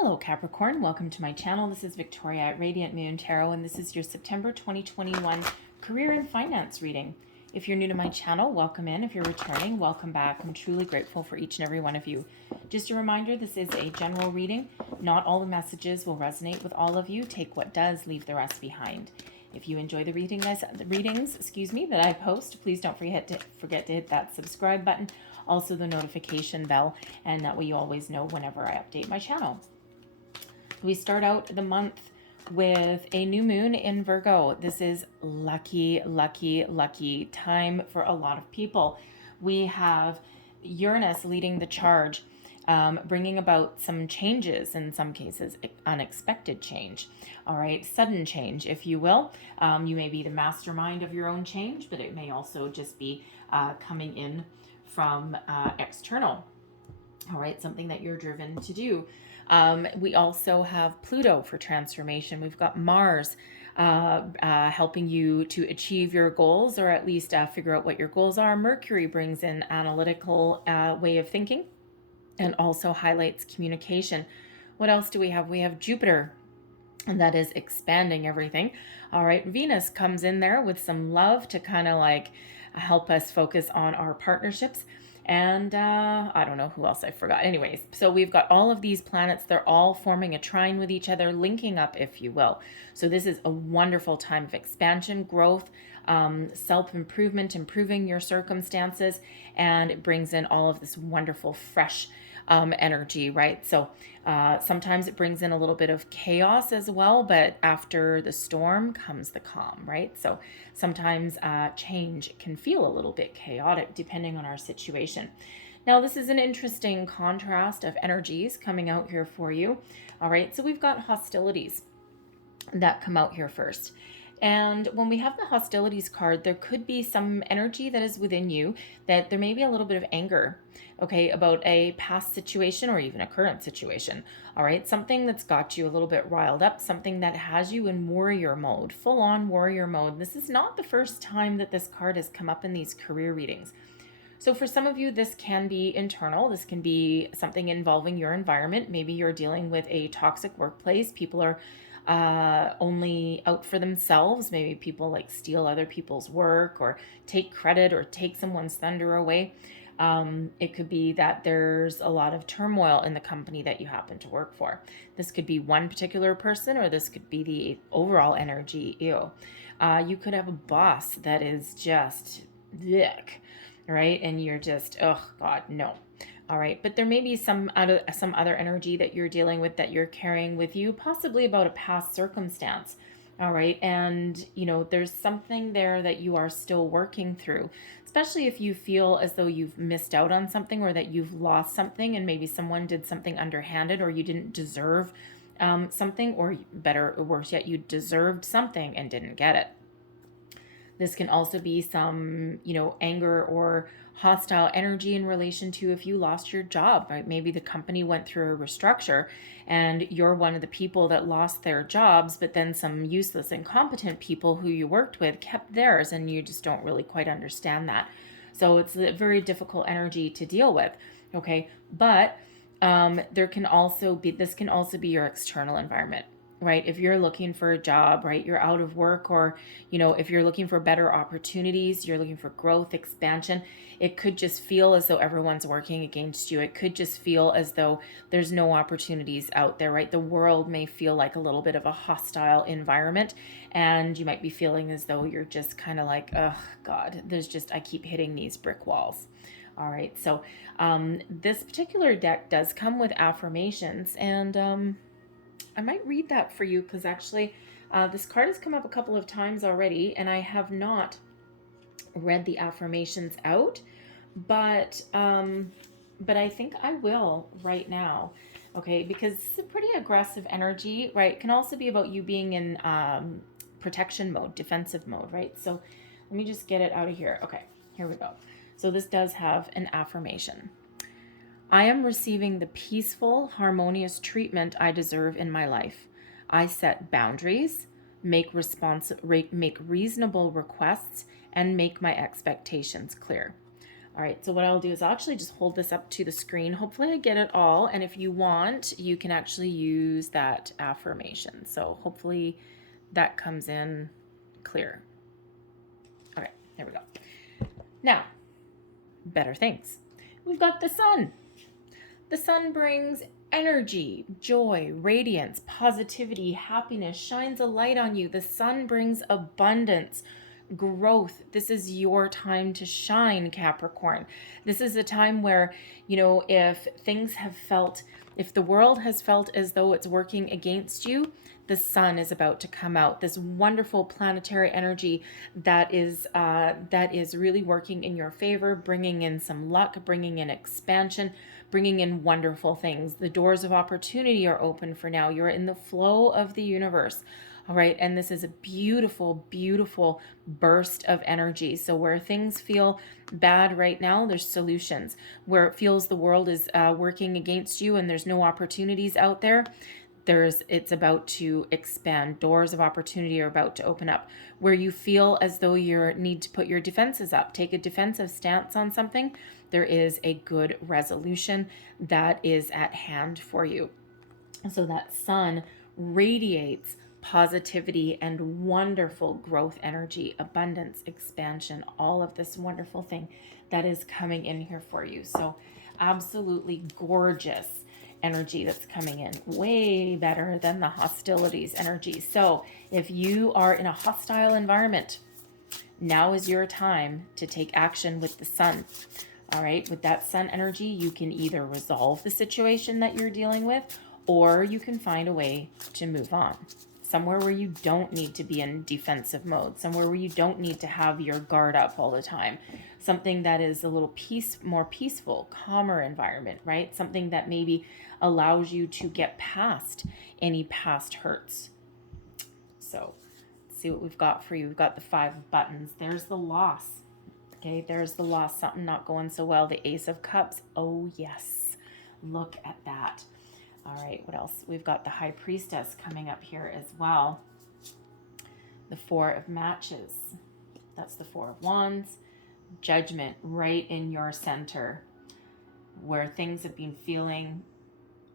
Hello Capricorn, welcome to my channel. This is Victoria at Radiant Moon Tarot, and this is your September 2021 career and finance reading. If you're new to my channel, welcome in. If you're returning, welcome back. I'm truly grateful for each and every one of you. Just a reminder, this is a general reading. Not all the messages will resonate with all of you. Take what does, leave the rest behind. If you enjoy the readings that I post, please don't forget to hit that subscribe button, also the notification bell, and that way you always know whenever I update my channel. We start out the month with a new moon in Virgo. This is lucky, lucky, lucky time for a lot of people. We have Uranus leading the charge, bringing about some changes, in some cases unexpected change. All right, sudden change, if you will. You may be the mastermind of your own change, but it may also just be coming in from external. All right, something that you're driven to do. We also have Pluto for transformation. We've got Mars helping you to achieve your goals, or at least figure out what your goals are. Mercury brings in analytical way of thinking and also highlights communication. What else do we have? We have Jupiter, and that is expanding everything. All right, Venus comes in there with some love to kind of like help us focus on our partnerships. And I don't know who else I forgot. Anyways, so we've got all of these planets. They're all forming a trine with each other, linking up, if you will. So this is a wonderful time of expansion, growth, self-improvement, improving your circumstances, and it brings in all of this wonderful, fresh energy, right? So sometimes it brings in a little bit of chaos as well, but after the storm comes the calm, right? So sometimes change can feel a little bit chaotic depending on our situation. Now, this is an interesting contrast of energies coming out here for you. All right, so we've got hostilities that come out here first. And when we have the hostilities card, there could be some energy that is within you that there may be a little bit of anger, okay, about a past situation or even a current situation. All right, something that's got you a little bit riled up, something that has you in warrior mode, full on warrior mode. This is not the first time that this card has come up in these career readings. So for some of you, this can be internal. This can be something involving your environment. Maybe you're dealing with a toxic workplace. People are only out for themselves. Maybe people like steal other people's work or take credit or take someone's thunder away. It could be that there's a lot of turmoil in the company that you happen to work for. This could be one particular person, or this could be the overall energy. You could have a boss that is just yuck, right? And you're just, oh God, no. All right, but there may be some other energy that you're dealing with, that you're carrying with you, possibly about a past circumstance. All right, and there's something there that you are still working through, especially if you feel as though you've missed out on something, or that you've lost something, and maybe someone did something underhanded, or you didn't deserve something, or better or worse yet, you deserved something and didn't get it. This can also be some, anger or hostile energy in relation to if you lost your job, right? Maybe the company went through a restructure and you're one of the people that lost their jobs, but then some useless, incompetent people who you worked with kept theirs, and you just don't really quite understand that. So it's a very difficult energy to deal with, okay? But this can also be your external environment. Right? If you're looking for a job, right, you're out of work, or, if you're looking for better opportunities, you're looking for growth, expansion, it could just feel as though everyone's working against you. It could just feel as though there's no opportunities out there, right? The world may feel like a little bit of a hostile environment, and you might be feeling as though you're just kind of like, oh God, I keep hitting these brick walls. All right. So this particular deck does come with affirmations, and I might read that for you, because actually this card has come up a couple of times already, and I have not read the affirmations out, but I think I will right now, okay, because it's a pretty aggressive energy, right? It can also be about you being in protection mode, defensive mode, right? So let me just get it out of here. Okay, here we go. So this does have an affirmation. I am receiving the peaceful, harmonious treatment I deserve in my life. I set boundaries, make reasonable requests, and make my expectations clear. All right, so what I'll do is I'll actually just hold this up to the screen. Hopefully I get it all. And if you want, you can actually use that affirmation. So hopefully that comes in clear. Okay, there we go. Now, better things. We've got the sun. The sun brings energy, joy, radiance, positivity, happiness, shines a light on you. The sun brings abundance, growth. This is your time to shine, Capricorn. This is a time where, if the world has felt as though it's working against you, the sun is about to come out. This wonderful planetary energy that is really working in your favor, bringing in some luck, bringing in expansion, bringing in wonderful things. The doors of opportunity are open for now. You're in the flow of the universe. All right. And this is a beautiful, beautiful burst of energy. So where things feel bad right now, there's solutions. Where it feels the world is working against you and there's no opportunities out there, it's about to expand. Doors of opportunity are about to open up. Where you feel as though you need to put your defenses up, take a defensive stance on something, there is a good resolution that is at hand for you. So that sun radiates positivity and wonderful growth energy, abundance, expansion, all of this wonderful thing that is coming in here for you. So absolutely gorgeous energy that's coming in, way better than the hostilities energy. So if you are in a hostile environment, now is your time to take action with the sun. All right, with that sun energy, you can either resolve the situation that you're dealing with, or you can find a way to move on. Somewhere where you don't need to be in defensive mode, somewhere where you don't need to have your guard up all the time. Something that is a little more peaceful, calmer environment, right? Something that maybe allows you to get past any past hurts. So let's see what we've got for you. We've got the 5 of buttons. There's the loss. Okay, there's the loss. Something not going so well. The Ace of Cups. Oh, yes. Look at that. All right, what else? We've got the High Priestess coming up here as well. The 4 of Matches. That's the 4 of Wands. Judgment right in your center, where things have been feeling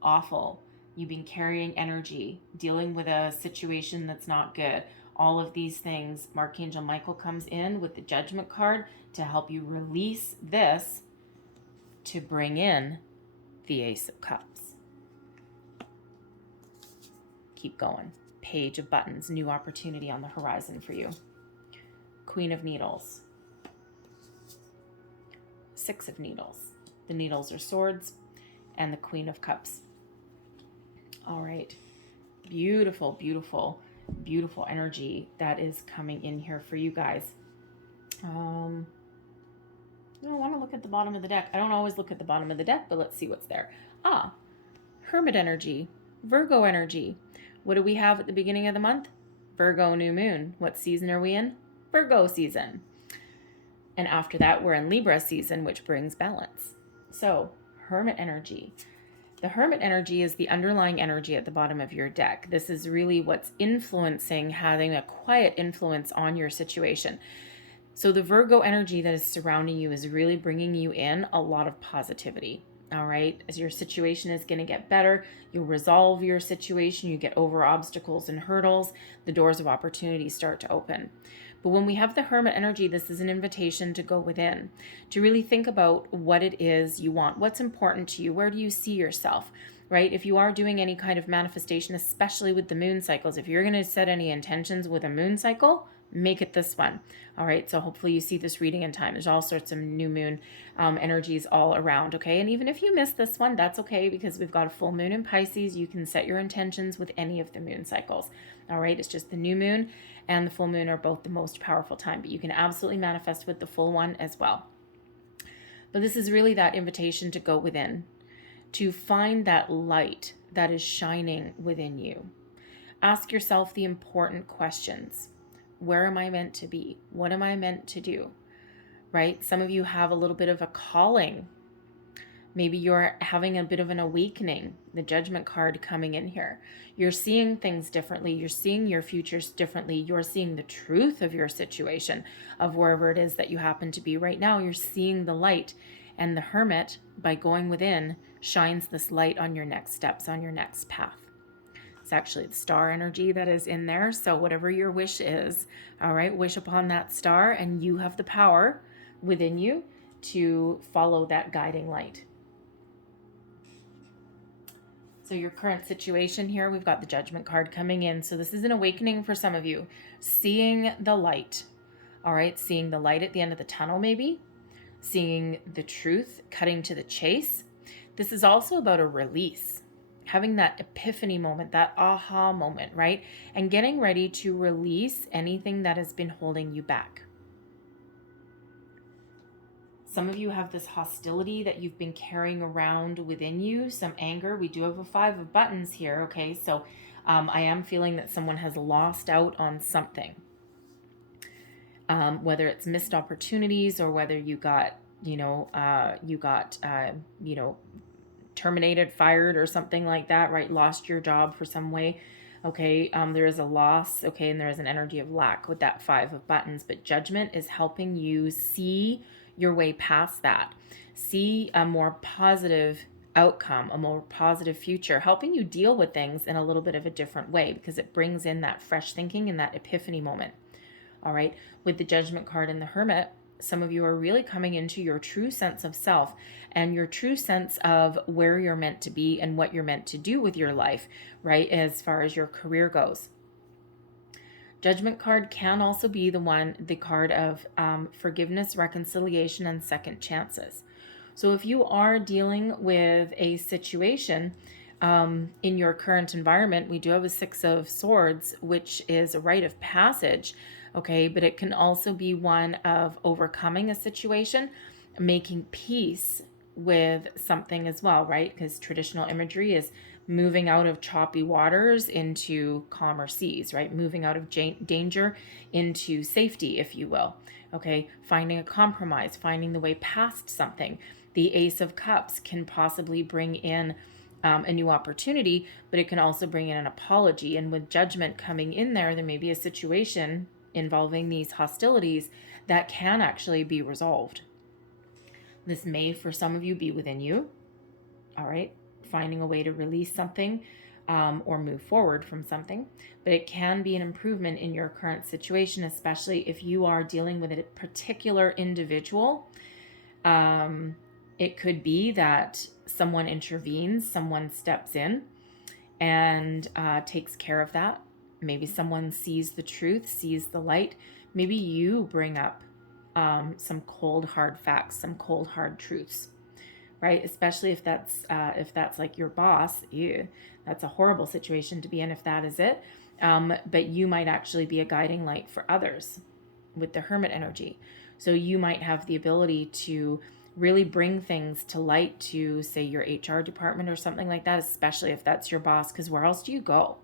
awful. You've been carrying energy, dealing with a situation that's not good. All of these things, Archangel Michael comes in with the Judgment card to help you release this, to bring in the Ace of Cups. Keep going. Page of Buttons, new opportunity on the horizon for you. Queen of Needles. 6 of Needles. The needles are swords, and the Queen of Cups. All right. Beautiful, beautiful, beautiful energy that is coming in here for you guys. I want to look at the bottom of the deck. I don't always look at the bottom of the deck, but let's see what's there. Hermit energy, Virgo energy. What do we have at the beginning of the month? Virgo new moon. What season are we in? Virgo season. And after that, we're in Libra season, which brings balance. So, Hermit energy. The Hermit energy is the underlying energy at the bottom of your deck. This is really what's influencing, having a quiet influence on your situation. So the Virgo energy that is surrounding you is really bringing you in a lot of positivity. All right. As your situation is going to get better, you'll resolve your situation, you get over obstacles and hurdles, the doors of opportunity start to open. But when we have the Hermit energy, this is an invitation to go within, to really think about what it is you want, what's important to you, where do you see yourself, right? If you are doing any kind of manifestation, especially with the moon cycles, if you're going to set any intentions with a moon cycle, make it this one. All right. So hopefully you see this reading in time. There's all sorts of new moon energies all around. Okay. And even if you miss this one, that's okay, because we've got a full moon in Pisces. You can set your intentions with any of the moon cycles. All right. It's just the new moon and the full moon are both the most powerful time, but you can absolutely manifest with the full one as well. But this is really that invitation to go within, to find that light that is shining within you. Ask yourself the important questions. Where am I meant to be? What am I meant to do? Right? Some of you have a little bit of a calling Maybe you're having a bit of an awakening, the Judgment card coming in here. You're seeing things differently. You're seeing your futures differently. You're seeing the truth of your situation, of wherever it is that you happen to be right now. You're seeing the light. And the Hermit, by going within, shines this light on your next steps, on your next path. It's actually the star energy that is in there. So whatever your wish is, all right, wish upon that star, and you have the power within you to follow that guiding light. So your current situation here, we've got the Judgment card coming in. So this is an awakening for some of you. Seeing the light, all right? Seeing the light at the end of the tunnel, maybe. Seeing the truth, cutting to the chase. This is also about a release. Having that epiphany moment, that aha moment, right? And getting ready to release anything that has been holding you back. Some of you have this hostility that you've been carrying around within you, some anger. We do have a 5 of buttons here, okay? So I am feeling that someone has lost out on something. Whether it's missed opportunities or whether you got, terminated, fired, or something like that, right? Lost your job for some way. Okay, there is a loss, okay, and there is an energy of lack with that 5 of buttons, but Judgment is helping you see your way past that. See a more positive outcome, a more positive future, helping you deal with things in a little bit of a different way because it brings in that fresh thinking and that epiphany moment. All right, with the Judgment card and the Hermit, some of you are really coming into your true sense of self and your true sense of where you're meant to be and what you're meant to do with your life, right, as far as your career goes. Judgment card can also be the card of forgiveness, reconciliation, and second chances. So if you are dealing with a situation in your current environment, we do have a 6 of Swords, which is a rite of passage, okay? But it can also be one of overcoming a situation, making peace with something as well, right? Because traditional imagery is moving out of choppy waters into calmer seas, right? Moving out of danger into safety, if you will. Okay, finding a compromise, finding the way past something. The Ace of Cups can possibly bring in a new opportunity, but it can also bring in an apology. And with Judgment coming in there may be a situation involving these hostilities that can actually be resolved. This may, for some of you, be within you, all right? Finding a way to release something or move forward from something, but it can be an improvement in your current situation, especially if you are dealing with a particular individual. It could be that someone intervenes, someone steps in and takes care of that. Maybe someone sees the truth, sees the light. Maybe you bring up some cold, hard facts, some cold, hard truths. Right? Especially if that's like your boss. Ew, that's a horrible situation to be in if that is it. But you might actually be a guiding light for others with the Hermit energy. So you might have the ability to really bring things to light to, say, your HR department or something like that, especially if that's your boss, because where else do you go?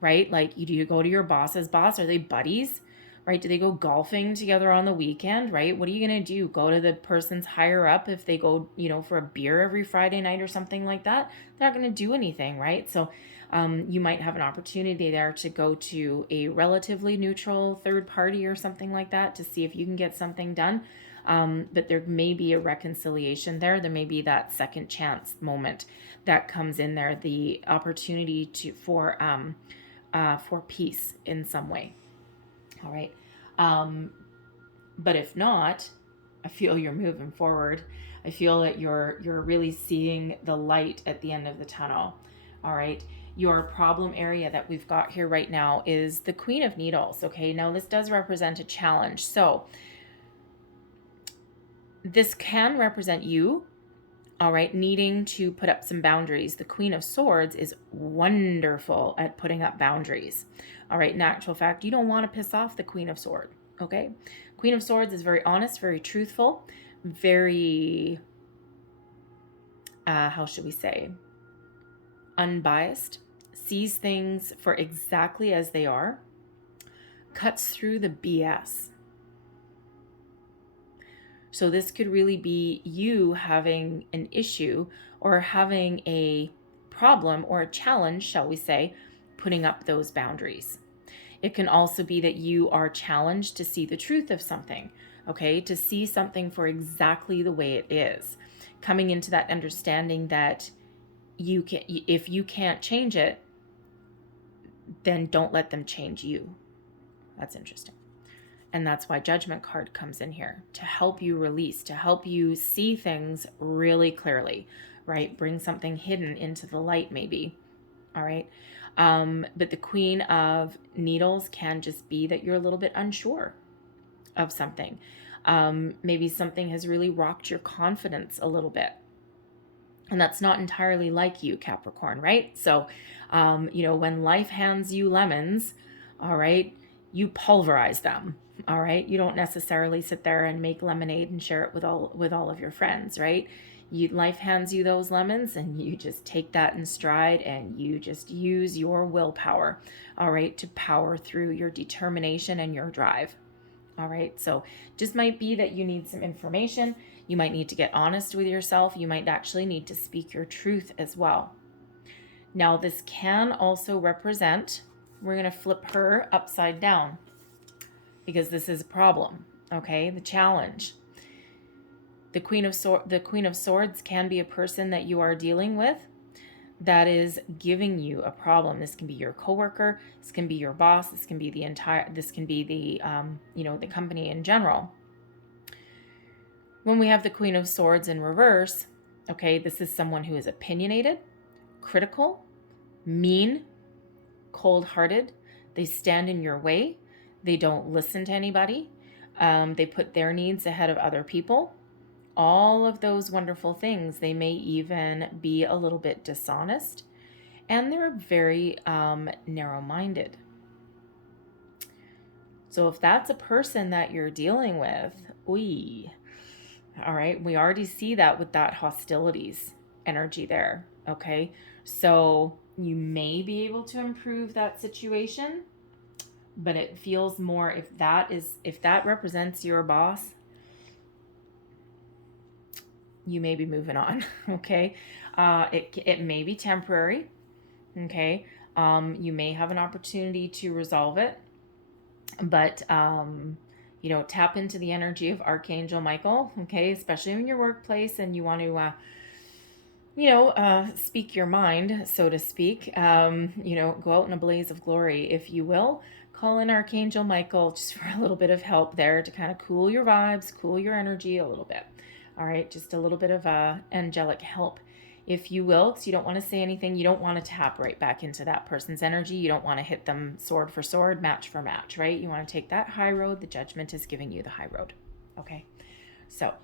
Right? Like, do you go to your boss's boss? Are they buddies? Right? Do they go golfing together on the weekend, right? What are you going to do? Go to the person's higher up if they go, for a beer every Friday night or something like that? They're not going to do anything, right? So you might have an opportunity there to go to a relatively neutral third party or something like that to see if you can get something done. But there may be a reconciliation there. There may be that second chance moment that comes in there, the opportunity for peace in some way. All right. But if not, I feel you're moving forward. I feel that you're really seeing the light at the end of the tunnel. All right. Your problem area that we've got here right now is the Queen of Needles. Okay. Now this does represent a challenge. So this can represent you, all right, needing to put up some boundaries. The Queen of Swords is wonderful at putting up boundaries. All right, in actual fact, you don't want to piss off the Queen of Swords, okay? Queen of Swords is very honest, very truthful, very, how should we say, unbiased, sees things for exactly as they are, cuts through the BS. So this could really be you having an issue or having a problem or a challenge, shall we say, putting up those boundaries. It can also be that you are challenged to see the truth of something, okay? To see something for exactly the way it is. Coming into that understanding that if you can't change it, then don't let them change you. That's interesting. And that's why Judgment card comes in here, to help you release, to help you see things really clearly, right? Bring something hidden into the light, maybe. All right. But the Queen of Needles can just be that you're a little bit unsure of something. Maybe something has really rocked your confidence a little bit. And that's not entirely like you, Capricorn, right? So, when life hands you lemons, all right, you pulverize them, all right? You don't necessarily sit there and make lemonade and share it with all of your friends, right? Life hands you those lemons and you just take that in stride and you just use your willpower, all right, to power through your determination and your drive. All right, so just might be that you need some information. You might need to get honest with yourself. You might actually need to speak your truth as well. Now, this can also represent, we're going to flip her upside down because this is a problem, okay? The challenge. The Queen of Swords can be a person that you are dealing with that is giving you a problem. This can be your coworker, this can be your boss, this can be the the company in general. When we have the Queen of Swords in reverse, okay, this is someone who is opinionated, critical, mean, cold-hearted. They stand in your way. They don't listen to anybody. They put their needs ahead of other people. All of those wonderful things. They may even be a little bit dishonest, and they're very narrow-minded. So if that's a person that you're dealing with, all right, we already see that with that hostilities energy there, okay? So you may be able to improve that situation, but it feels more, if that represents your boss, you may be moving on, okay? It may be temporary, okay? You may have an opportunity to resolve it, but, tap into the energy of Archangel Michael, okay? Especially in your workplace and you want to, speak your mind, so to speak, go out in a blaze of glory, if you will. Call in Archangel Michael just for a little bit of help there to kind of cool your vibes, cool your energy a little bit. All right, just a little bit of angelic help, if you will, because you don't want to say anything. You don't want to tap right back into that person's energy. You don't want to hit them sword for sword, match for match, right? You want to take that high road. The Judgment is giving you the high road, okay? So,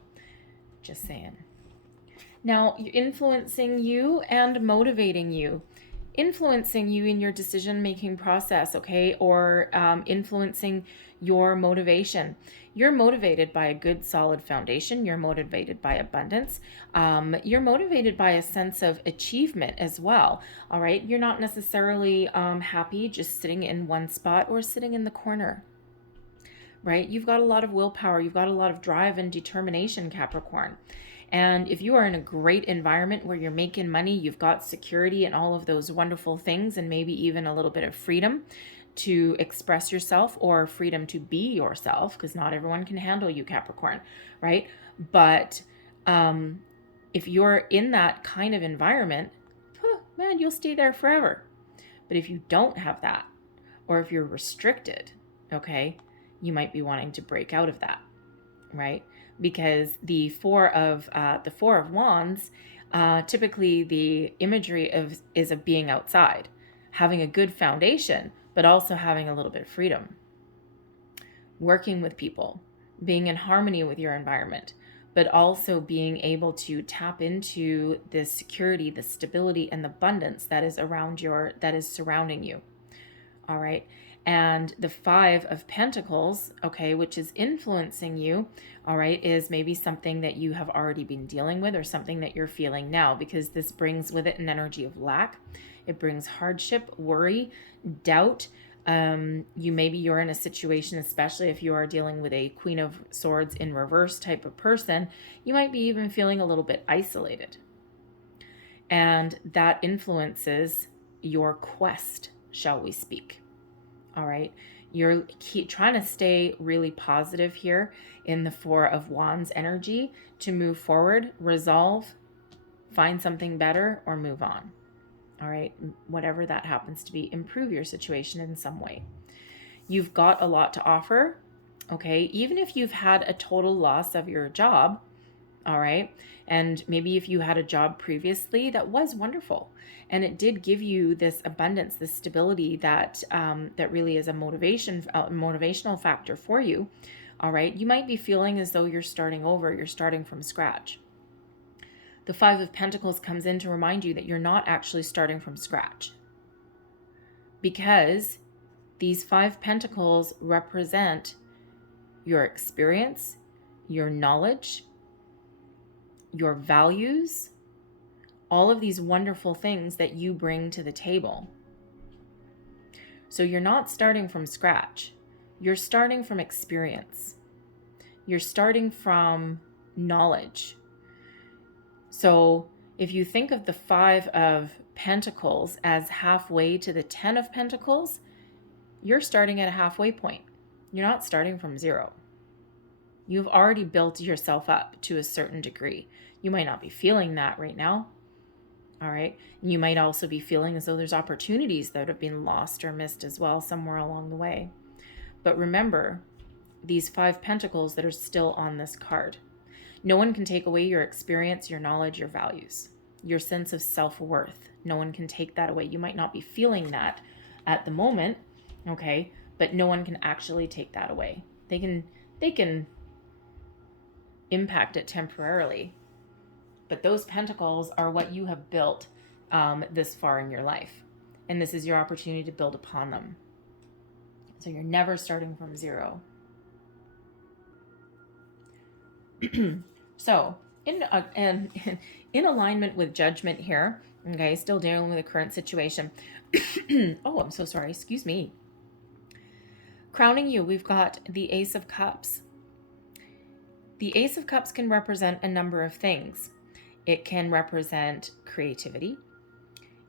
just saying. Now, influencing you and motivating you. Influencing you in your decision-making process, okay? Or influencing your motivation. You're motivated by a good, solid foundation. You're motivated by abundance. You're motivated by a sense of achievement as well, all right? You're not necessarily happy just sitting in one spot or sitting in the corner, right? You've got a lot of willpower. You've got a lot of drive and determination, Capricorn. And if you are in a great environment where you're making money, you've got security and all of those wonderful things, and maybe even a little bit of freedom to express yourself or freedom to be yourself, because not everyone can handle you, Capricorn, right? But if you're in that kind of environment, man, you'll stay there forever. But if you don't have that, or if you're restricted, okay, you might be wanting to break out of that, right? Because the Four of Wands, typically the imagery is of being outside, having a good foundation, but also having a little bit of freedom, working with people, being in harmony with your environment, but also being able to tap into the security, the stability, and the abundance that is surrounding you. All right. And the Five of Pentacles, okay, which is influencing you, all right, is maybe something that you have already been dealing with or something that you're feeling now, because this brings with it an energy of lack. It brings hardship, worry, doubt, You're in a situation, especially if you are dealing with a Queen of Swords in reverse type of person, you might be even feeling a little bit isolated. And that influences your quest, shall we speak. All right. You're trying to stay really positive here in the Four of Wands energy to move forward, resolve, find something better, or move on. All right. Whatever that happens to be, improve your situation in some way. You've got a lot to offer. Okay. Even if you've had a total loss of your job, all right, and maybe if you had a job previously that was wonderful and it did give you this abundance, this stability that that really is a motivational factor for you, all right, you might be feeling as though you're starting over, you're starting from scratch. The Five of Pentacles comes in to remind you that you're not actually starting from scratch, because these Five Pentacles represent your experience, your knowledge, your values, all of these wonderful things that you bring to the table. So you're not starting from scratch. You're starting from experience. You're starting from knowledge. So if you think of the Five of Pentacles as halfway to the 10 of Pentacles, you're starting at a halfway point. You're not starting from zero. You've already built yourself up to a certain degree. You might not be feeling that right now. All right. And you might also be feeling as though there's opportunities that have been lost or missed as well somewhere along the way. But remember, these Five Pentacles that are still on this card. No one can take away your experience, your knowledge, your values, your sense of self-worth. No one can take that away. You might not be feeling that at the moment, okay? But no one can actually take that away. They can impact it temporarily, but those pentacles are what you have built this far in your life, and this is your opportunity to build upon them. So you're never starting from zero. So in alignment with Judgment here, okay, still dealing with the current situation. Oh, I'm so sorry, excuse me. Crowning you, we've got the Ace of Cups. The Ace of Cups can represent a number of things. It can represent creativity.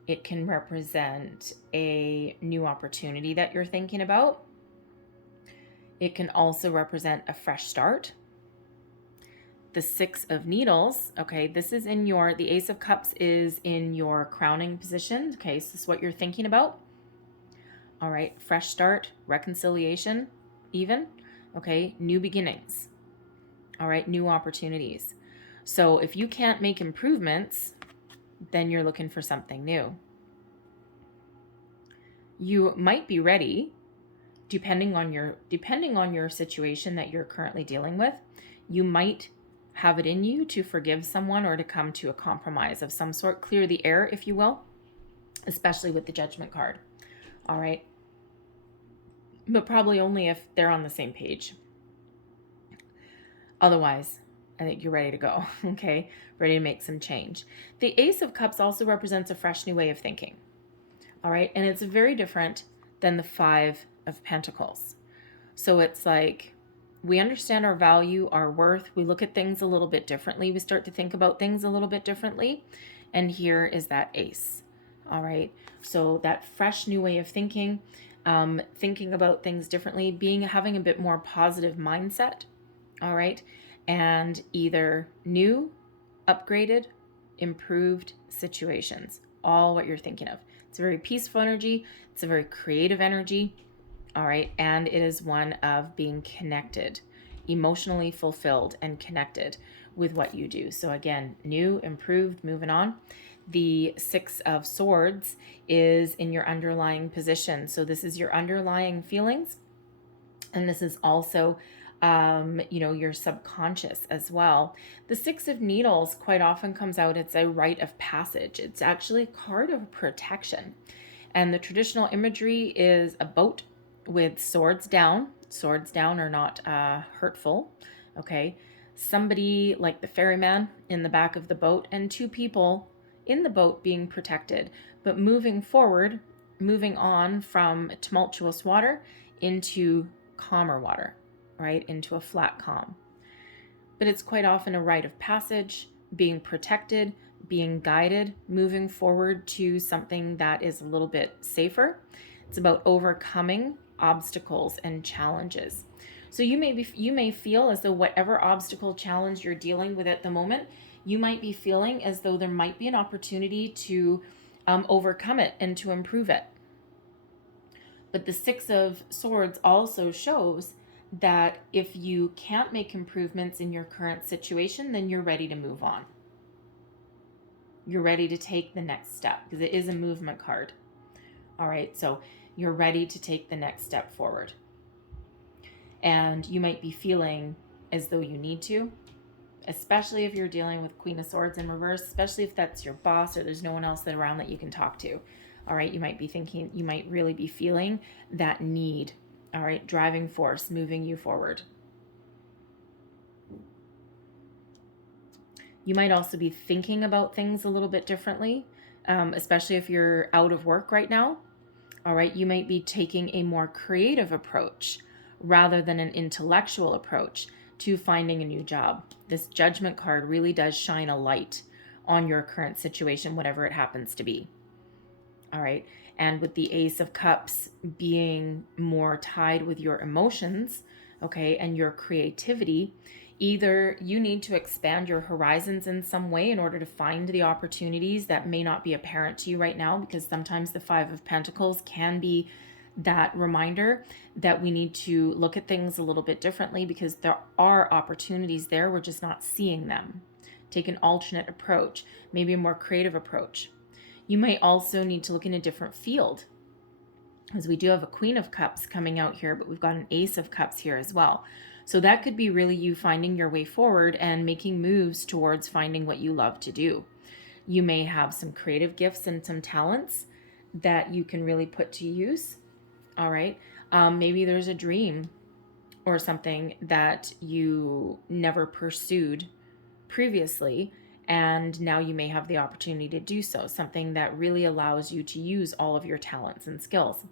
It can represent a new opportunity that you're thinking about. It can also represent a fresh start. The Six of Needles, okay, this is in the Ace of Cups is in your crowning position. Okay, so this is what you're thinking about. All right, fresh start, reconciliation, even, okay, new beginnings. All right, new opportunities. So if you can't make improvements, then you're looking for something new. You might be ready, depending on your situation that you're currently dealing with. You might have it in you to forgive someone or to come to a compromise of some sort, clear the air, if you will, especially with the Judgment card. All right. But probably only if they're on the same page. Otherwise, I think you're ready to go, okay? Ready to make some change. The Ace of Cups also represents a fresh new way of thinking, all right? And it's very different than the Five of Pentacles. So it's like we understand our value, our worth. We look at things a little bit differently. We start to think about things a little bit differently. And here is that Ace, all right? So that fresh new way of thinking, thinking about things differently, having a bit more positive mindset, all right? And either new, upgraded, improved situations, all what you're thinking of. It's a very peaceful energy. It's a very creative energy, all right? And it is one of being connected, emotionally fulfilled and connected with what you do. So again, new, improved, moving on. The Six of Swords is in your underlying position. So this is your underlying feelings. And this is also your subconscious as well. The Six of Needles quite often comes out, it's a rite of passage. It's actually a card of protection. And the traditional imagery is a boat with swords down. Swords down are not hurtful, okay? Somebody like the ferryman in the back of the boat and two people in the boat being protected, but moving forward moving on from tumultuous water into calmer water, right? Into a flat calm. But it's quite often a rite of passage, being protected, being guided, moving forward to something that is a little bit safer. It's about overcoming obstacles and challenges. So you may feel as though whatever obstacle, challenge you're dealing with at the moment, you might be feeling as though there might be an opportunity to overcome it and to improve it. But the Six of Swords also shows that if you can't make improvements in your current situation, then you're ready to move on. You're ready to take the next step, because it is a movement card. All right, so you're ready to take the next step forward. And you might be feeling as though you need to, especially if you're dealing with Queen of Swords in reverse, especially if that's your boss or there's no one else around that you can talk to. All right, you might be thinking, you might really be feeling that need. All right, driving force, moving you forward. You might also be thinking about things a little bit differently, especially if you're out of work right now. All right, you might be taking a more creative approach rather than an intellectual approach to finding a new job. This Judgment card really does shine a light on your current situation, whatever it happens to be. All right, and with the Ace of Cups being more tied with your emotions, okay, and your creativity, either you need to expand your horizons in some way in order to find the opportunities that may not be apparent to you right now, because sometimes the Five of Pentacles can be that reminder that we need to look at things a little bit differently, because there are opportunities there, we're just not seeing them. Take an alternate approach, maybe a more creative approach. You might also need to look in a different field, because we do have a Queen of Cups coming out here, but we've got an Ace of Cups here as well. So that could be really you finding your way forward and making moves towards finding what you love to do. You may have some creative gifts and some talents that you can really put to use. All right. Maybe there's a dream or something that you never pursued previously, and now you may have the opportunity to do so, something that really allows you to use all of your talents and skills.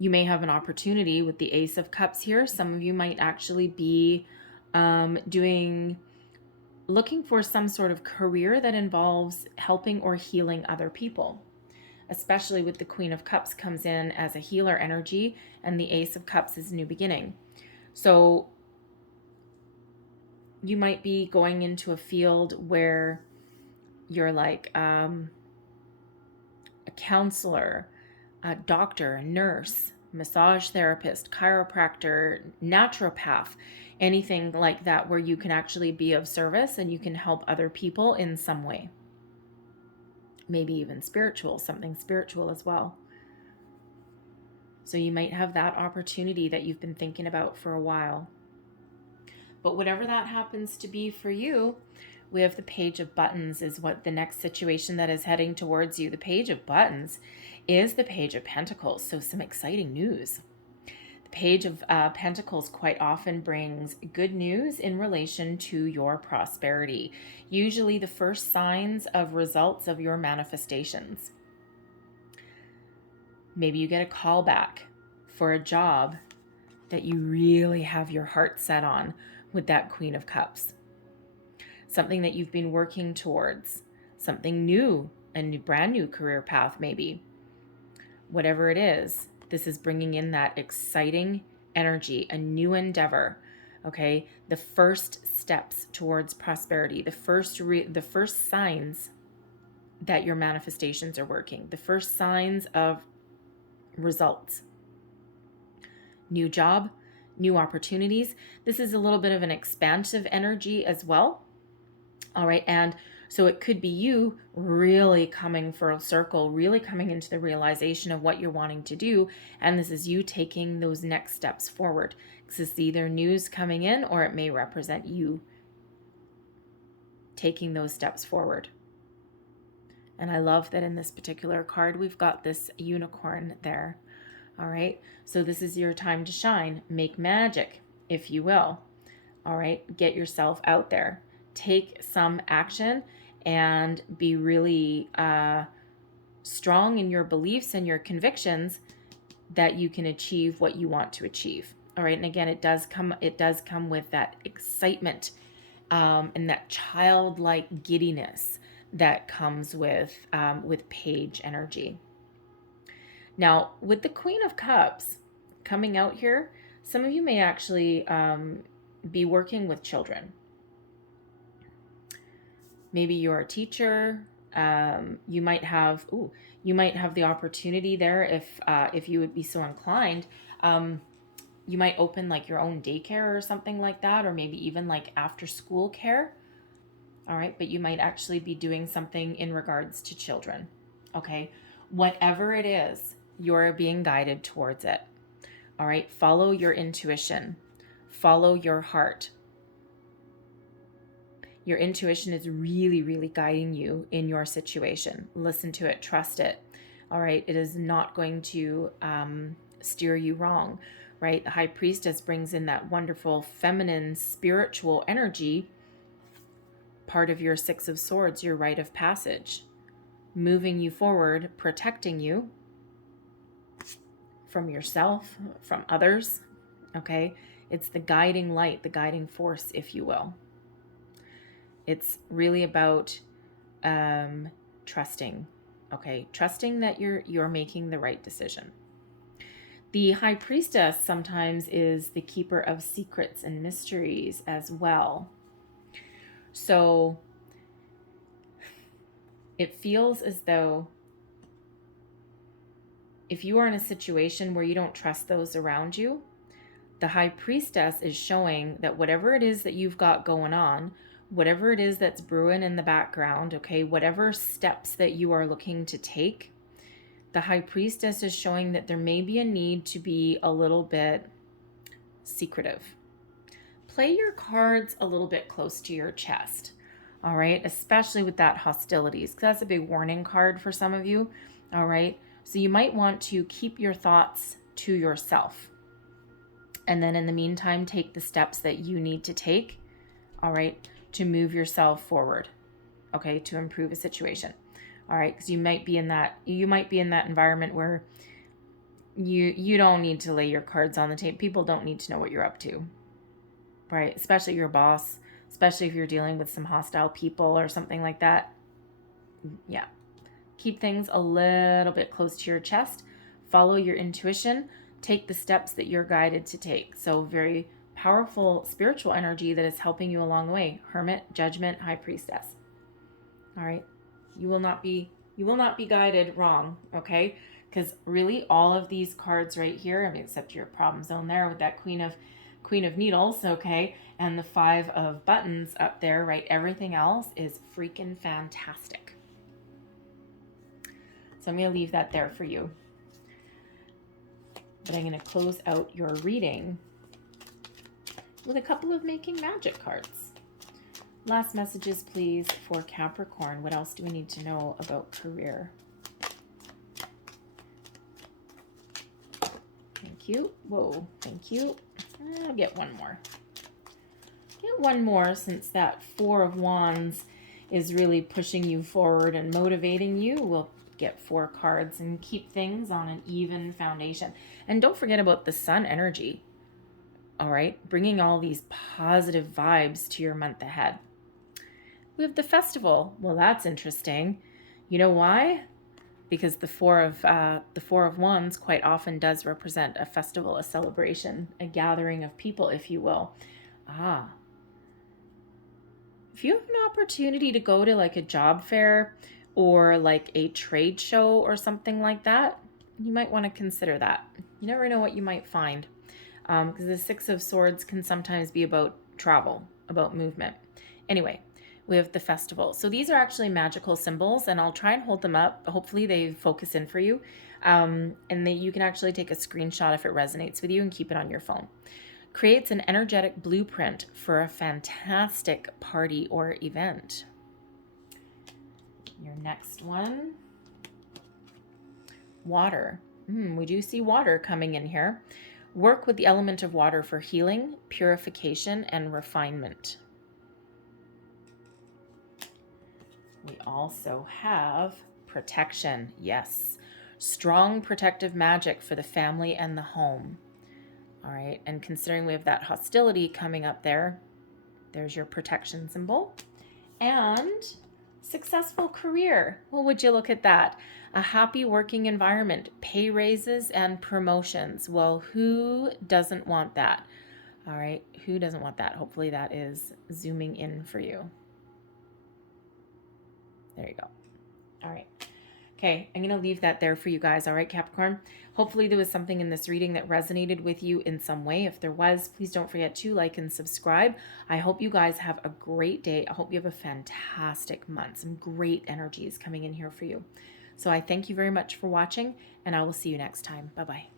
You may have an opportunity with the Ace of Cups here. Some of you might actually be looking for some sort of career that involves helping or healing other people, especially with the Queen of Cups comes in as a healer energy, and the Ace of Cups is a new beginning. So you might be going into a field where you're like a counselor, a doctor, a nurse, massage therapist, chiropractor, naturopath, anything like that, where you can actually be of service and you can help other people in some way. Maybe even spiritual, something spiritual as well. So you might have that opportunity that you've been thinking about for a while. But whatever that happens to be for you, we have the Page of Buttons is what the next situation that is heading towards you. The Page of Buttons is the Page of Pentacles, so some exciting news. The Page of Pentacles quite often brings good news in relation to your prosperity, usually the first signs of results of your manifestations. Maybe you get a call back for a job that you really have your heart set on with that Queen of Cups. Something that you've been working towards, something new, a brand new career path maybe. Whatever it is, this is bringing in that exciting energy, a new endeavor, okay? The first steps towards prosperity, the first signs that your manifestations are working, the first signs of results. New job, new opportunities. This is a little bit of an expansive energy as well. All right, and so it could be you really coming for a circle, really coming into the realization of what you're wanting to do, and this is you taking those next steps forward. This is either news coming in, or it may represent you taking those steps forward. And I love that in this particular card, we've got this unicorn there. All right, so this is your time to shine, make magic, if you will. All right, get yourself out there, take some action, and be really strong in your beliefs and your convictions that you can achieve what you want to achieve. All right. And again, it does come with that excitement and that childlike giddiness that comes with Page energy. Now, with the Queen of Cups coming out here, some of you may actually be working with children. Maybe you're a teacher. You might have the opportunity there if you would be so inclined. You might open like your own daycare or something like that, or maybe even like after school care. All right, but you might actually be doing something in regards to children. Okay, whatever it is, you're being guided towards it. All right, follow your intuition, follow your heart. Your intuition is really, really guiding you in your situation. Listen to it, trust it. All right, it is not going to steer you wrong, right? The High Priestess brings in that wonderful feminine spiritual energy, part of your Six of Swords, your rite of passage, moving you forward, protecting you from yourself, from others, okay? It's the guiding light, the guiding force, if you will. It's really about trusting, okay? Trusting that you're making the right decision. The High Priestess sometimes is the keeper of secrets and mysteries as well. So it feels as though if you are in a situation where you don't trust those around you, the High Priestess is showing that whatever it is that you've got going on, whatever it is that's brewing in the background, okay, whatever steps that you are looking to take, the High Priestess is showing that there may be a need to be a little bit secretive. Play your cards a little bit close to your chest, all right, especially with that hostilities, because that's a big warning card for some of you, all right? So you might want to keep your thoughts to yourself. And then in the meantime, take the steps that you need to take, all right, to move yourself forward, okay, to improve a situation. All right, because you might be in that environment where you don't need to lay your cards on the table. People don't need to know what you're up to, right? Especially your boss, especially if you're dealing with some hostile people or something like that. Yeah, keep things a little bit close to your chest. Follow your intuition. Take the steps that you're guided to take. So very powerful spiritual energy that is helping you along the way. Hermit, Judgment, High Priestess. All right. You will not be guided wrong, okay? Because really all of these cards right here, I mean, except your problem zone there with that Queen of Needles, okay? And the Five of Buttons up there, right? Everything else is freaking fantastic. So I'm going to leave that there for you. But I'm going to close out your reading with a couple of Making Magic cards. Last messages, please, for Capricorn. What else do we need to know about career? Thank you. Whoa, thank you. I'll get one more. Get one more, since that Four of Wands is really pushing you forward and motivating you. We'll get 4 cards and keep things on an even foundation. And don't forget about the Sun energy. All right, bringing all these positive vibes to your month ahead. We have the festival. Well, that's interesting. You know why? Because the Four of Wands quite often does represent a festival, a celebration, a gathering of people, if you will. If you have an opportunity to go to like a job fair or like a trade show or something like that, you might want to consider that. You never know what you might find. Because the Six of Swords can sometimes be about travel, about movement. Anyway, we have the festival. So these are actually magical symbols, and I'll try and hold them up. Hopefully they focus in for you. And you can actually take a screenshot if it resonates with you and keep it on your phone. Creates an energetic blueprint for a fantastic party or event. Your next one. Water. We do see water coming in here. Work with the element of water for healing, purification, and refinement. We also have protection. Yes. Strong protective magic for the family and the home. All right. And considering we have that hostility coming up there, there's your protection symbol. And successful career. Well, would you look at that? A happy working environment, pay raises and promotions. Well, who doesn't want that? All right. Who doesn't want that? Hopefully that is zooming in for you. There you go. All right. Okay, I'm going to leave that there for you guys. All right, Capricorn. Hopefully there was something in this reading that resonated with you in some way. If there was, please don't forget to like and subscribe. I hope you guys have a great day. I hope you have a fantastic month. Some great energies coming in here for you. So I thank you very much for watching, and I will see you next time. Bye-bye.